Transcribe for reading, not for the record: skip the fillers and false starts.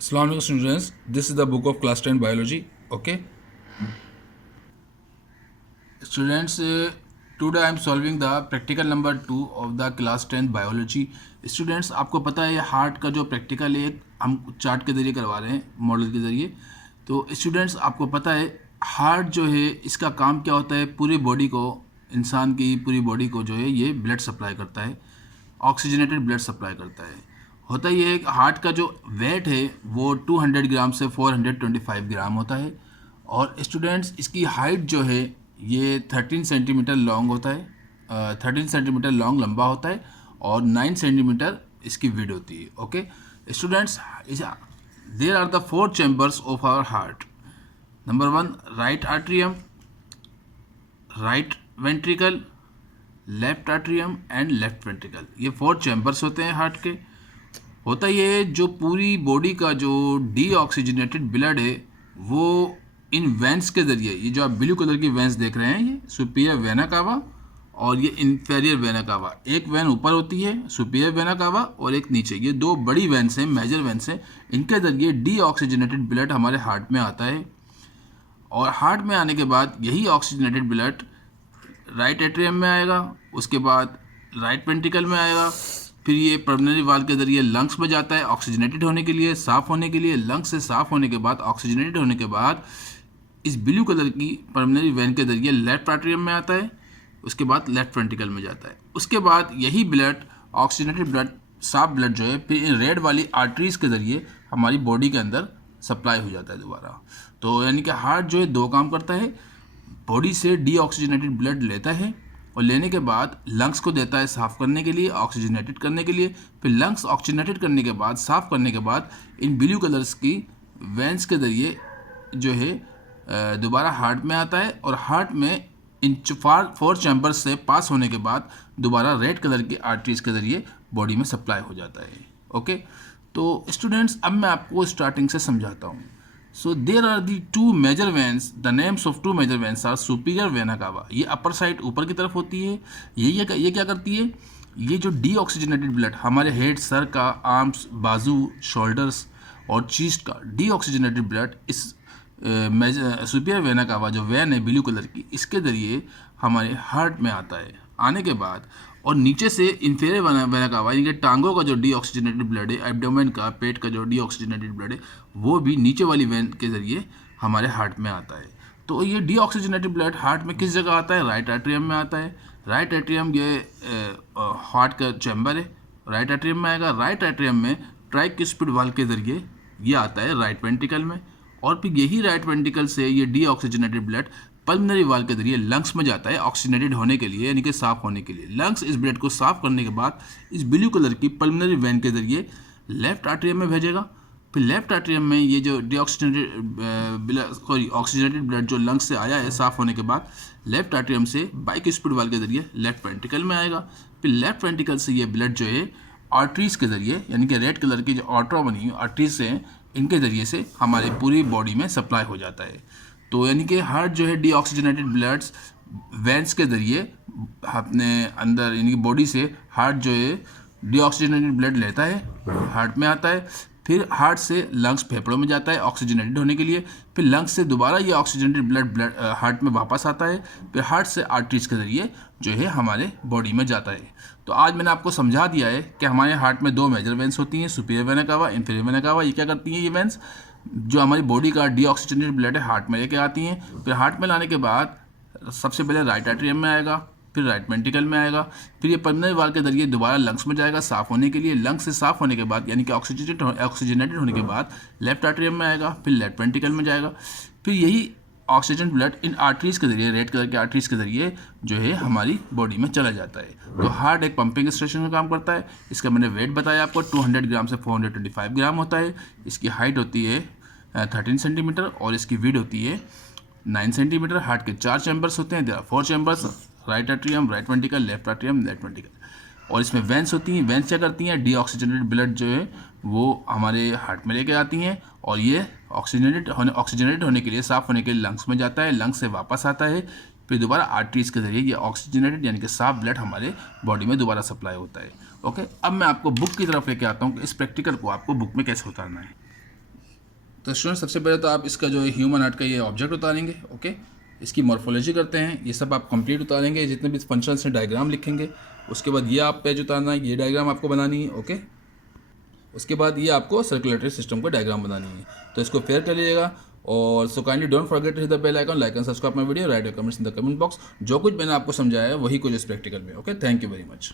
Assalamu alaikum students, this is the book of class 10 biology. Okay students, today I am solving the practical number 2 of the class 10 biology. Students, आपको पता है heart का जो practical है हम chart के ज़रिए करवा रहे हैं, मॉडल के ज़रिए. तो स्टूडेंट्स, आपको पता है हार्ट जो है इसका काम क्या होता है, पूरी बॉडी को, इंसान की पूरी बॉडी को जो है ये ब्लड सप्लाई करता है, ऑक्सीजनेटेड ब्लड सप्लाई करता है. होता ये है कि हार्ट का जो वेट है वो 200 ग्राम से 425 ग्राम होता है. और स्टूडेंट्स, इसकी हाइट जो है ये 13 सेंटीमीटर लॉन्ग होता है, 13 सेंटीमीटर लॉन्ग लंबा होता है और 9 सेंटीमीटर इसकी विड्थ होती है. Okay students, there are the 4 chambers of our heart. Number 1 right atrium, right ventricle, left atrium and left ventricle. ये 4 चैम्बर्स होते हैं हार्ट के. होता ये है जो पूरी बॉडी का जो डीऑक्सीजनेटेड ब्लड है वो इन वेंस के ज़रिए, ये जो आप ब्लू कलर की वेंस देख रहे हैं, ये सुपीरियर वेना कावा और ये इंफीरियर वेना कावा. एक वेन ऊपर होती है सुपीरियर वेना कावा और एक नीचे. ये 2 बड़ी वेंस हैं, मेजर वेंस हैं. इनके ज़रिए डीऑक्सीजनेटेड ब्लड हमारे हार्ट में आता है. और हार्ट में आने के बाद यही ऑक्सीजनेटेड ब्लड राइट एट्रियम में आएगा, उसके बाद राइट वेंट्रिकल में आएगा, फिर ये पल्मोनरी वाल्व के ज़रिए लंग्स में जाता है ऑक्सीजनेटेड होने के लिए, साफ़ होने के लिए. लंग्स से साफ़ होने के बाद, ऑक्सीजनेटेड होने के बाद इस ब्लू कलर की पल्मोनरी वेन के ज़रिए लेफ्ट आर्ट्रियम में आता है, उसके बाद लेफ्ट वेंट्रिकल में जाता है. उसके बाद यही ब्लड, ऑक्सीजनेटेड ब्लड, साफ ब्लड जो है फिर इन रेड वाली आर्टरीज़ के ज़रिए हमारी बॉडी के अंदर सप्लाई हो जाता है दोबारा. तो यानी कि हार्ट जो है 2 काम करता है. बॉडी से डीऑक्सीजनेटेड ब्लड लेता है और लेने के बाद लंग्स को देता है साफ़ करने के लिए, ऑक्सीजनेटेड करने के लिए. फिर लंग्स ऑक्सीजनेटेड करने के बाद, साफ़ करने के बाद इन ब्लू कलर्स की वेंस के ज़रिए जो है दोबारा हार्ट में आता है. और हार्ट में इन 4 चैम्बर्स से पास होने के बाद दोबारा रेड कलर की आर्टरीज़ के ज़रिए बॉडी में सप्लाई हो जाता है. ओके तो स्टूडेंट्स, अब मैं आपको स्टार्टिंग से समझाता हूँ. So there are the 2 major veins. The names of 2 major veins are superior vena cava. ये अपर साइड ऊपर की तरफ होती है. ये क्या करती है, ये जो डीऑक्सीजनेटेड ब्लड हमारे हेड, सर का, आर्म्स, बाजू, शोल्डर्स और चीस्ट का डीऑक्सीजनेटेड ब्लड इस सुपीरियर वेना कावा जो वैन है ब्लू कलर की, इसके ज़रिए हमारे हार्ट में आता है. आने के बाद और नीचे से इंफीरियर वेना कावा, यानी कि टांगों का जो डीऑक्सीजनेटेड ब्लड है, एब्डोमेन का, पेट का जो डीऑक्सीजनेटेड ब्लड है, वो भी नीचे वाली वेन के ज़रिए हमारे हार्ट में आता है. तो ये डीऑक्सीजनेटेड ब्लड हार्ट में किस जगह आता है, राइट एट्रियम में आता है. राइट एट्रियम ये हार्ट का चैम्बर है, राइट एट्रियम में आएगा. राइट एट्रियम में ट्राइक्युस्पिड वाल्व के ज़रिए ये आता है राइट वेंट्रिकल में. और फिर यही राइट वेंट्रिकल से ये डीऑक्सीजनेटेड ब्लड पल्मोनरी वाल्व के जरिए लंग्स में जाता है ऑक्सीजनेटेड होने के लिए, यानी कि साफ होने के लिए. लंग्स इस ब्लड को साफ करने के बाद इस ब्लू कलर की पल्मोनरी वेन के जरिए लेफ्ट आर्ट्रियम में भेजेगा. फिर लेफ्ट आर्ट्रियम में ये जो ऑक्सीजनेटेड ब्लड जो लंग्स से आया है साफ होने के बाद लेफ्ट आर्ट्रियम से बाइक्युस्पिड वाल्व के जरिए लेफ्ट वेंट्रिकल में आएगा. फिर लेफ्ट वेंट्रिकल से ये ब्लड जो है आर्टरीज के जरिए, यानी कि रेड कलर की जो आर्टरा बनी हुई आर्टरीज से, इनके ज़रिए से हमारी पूरी बॉडी में सप्लाई हो जाता है. तो यानी कि हार्ट जो है डीऑक्सीजनेटेड ब्लड्स वेंस के ज़रिए अपने अंदर, यानी कि बॉडी से हार्ट जो है डीऑक्सीजनेटेड ब्लड लेता है, हार्ट में आता है. फिर हार्ट से लंग्स, फेफड़ों में जाता है ऑक्सीजनेटेड होने के लिए. फिर लंग्स से दोबारा ये ऑक्सीजनेटेड ब्लड हार्ट में वापस आता है. फिर हार्ट से आर्टरीज के ज़रिए जो है हमारे बॉडी में जाता है. तो आज मैंने आपको समझा दिया है कि हमारे हार्ट में 2 मेजर वेंस होती हैं, सुपीरियर वेना कावा, इंफीरियर वेना कावा. ये क्या करती हैं, ये वेंस जो हमारी बॉडी का डीऑक्सीजनेटेड ब्लड है हार्ट में लेके आती हैं. फिर हार्ट में लाने के बाद सबसे पहले राइट एट्रियम में आएगा, फिर राइट वेंट्रिकल में आएगा. फिर ये पल्मोनरी वाल्व के जरिए दोबारा लंग्स में जाएगा साफ़ होने के लिए. लंग्स से साफ़ होने के बाद, यानी कि ऑक्सीजनेटेड होने के बाद लेफ्ट आर्ट्रियम में आएगा, फिर लेफ्ट वेंट्रिकल में जाएगा. फिर यही ऑक्सीजन ब्लड इन आर्टरीज़ के ज़रिए, रेड कलर के आर्टरीज़ के ज़रिए जो है हमारी बॉडी में चला जाता है. तो हार्ट एक पंपिंग स्टेशन का काम करता है. इसका मैंने वेट बताया आपको, 200 ग्राम से 425 ग्राम होता है. इसकी हाइट होती है 13 सेंटीमीटर और इसकी विड्थ होती है 9 सेंटीमीटर. हार्ट के 4 चैम्बर्स होते हैं, there are 4 chambers, right atrium, right ventricle, left atrium, left ventricle. और इसमें वेंस होती हैं. वेंस क्या करती हैं, डीऑक्सीजनेटेड ब्लड जो है वो हमारे हार्ट में लेके आती हैं और ये ऑक्सीजनेटेड होने के लिए, साफ़ होने के लिए लंग्स में जाता है. लंग्स से वापस आता है. फिर दोबारा आर्टरीज के जरिए ये ऑक्सीजनेटेड, यानी कि साफ ब्लड हमारे बॉडी में दोबारा सप्लाई होता है. ओके, अब मैं आपको बुक की तरफ लेके आता हूँ कि इस प्रैक्टिकल को आपको बुक में कैसे उतारना है. तो स्टूडेंट सबसे पहले तो आप इसका जो है ह्यूमन हार्ट का ये ऑब्जेक्ट उतारेंगे, ओके। इसकी मॉर्फोलॉजी करते हैं, ये सब आप कंप्लीट उतारेंगे, जितने भी फंक्शंस हैं डायग्राम लिखेंगे। उसके बाद ये आप पेज उतारना है, ये डायग्राम आपको बनानी है, ओके। उसके बाद ये आपको सर्कुलेटरी सिस्टम का डायग्राम बनानी है, तो इसको फेयर कर लीजिएगा। और so kindly don't forget to hit the bell icon, like and subscribe my video, write your comments in the comment box. जो कुछ मैंने आपको समझाया है वही कुछ इस प्रैक्टिकल में, okay. Thank you very much.